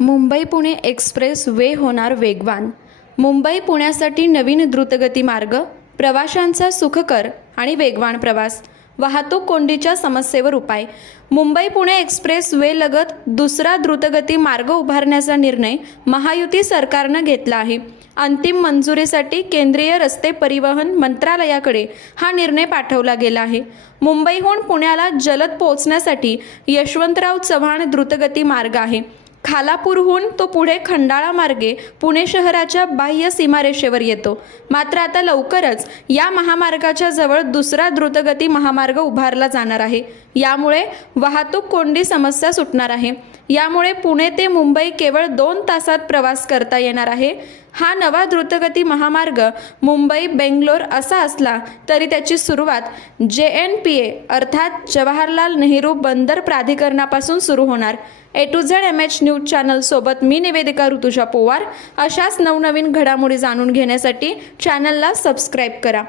Mumbai Pune express way होणार वेगवान। मुंबई पुण्यासाठी नवीन द्रुतगती मार्ग, प्रवाशांचा सुखकर आणि वेगवान प्रवास, वाहतूक कोंडीच्या समस्येवर उपाय। मुंबई पुणे एक्सप्रेस वे लगत दुसरा द्रुतगती मार्ग उभारण्याचा निर्णय महायुती सरकारनं घेतला आहे। अंतिम मंजुरीसाठी केंद्रीय रस्ते परिवहन मंत्रालयाकडे हा निर्णय पाठवला गेला आहे। मुंबईहून पुण्याला जलद पोहोचण्यासाठी यशवंतराव चव्हाण द्रुतगती मार्ग आहे। खालापूरहून तो पुढे खंडाळा मार्गे पुणे शहराच्या बाह्य सीमारेषेवर येतो। मात्र आता लवकरच या महामार्गाच्या जवळ दुसरा द्रुतगती महामार्ग उभारला जाणार आहे। यामुळे वाहतूक कोंडी समस्या सुटणार आहे। यामुळे पुणे ते मुंबई केवळ 2 तासात प्रवास करता येणार आहे। हा नवा द्रुतगती महामार्ग मुंबई बेंगलोर असा असला तरी त्याची सुरुवात JNPA अर्थात जवाहरलाल नेहरू बंदर प्राधिकरणापासून सुरू होणार। A to Z MH news channel सोबत मी निवेदिका ऋतुजा पोवार। अशाच नवनवीन घडामोडी जाणून घेण्यासाठी चॅनलला सबस्क्राईब करा।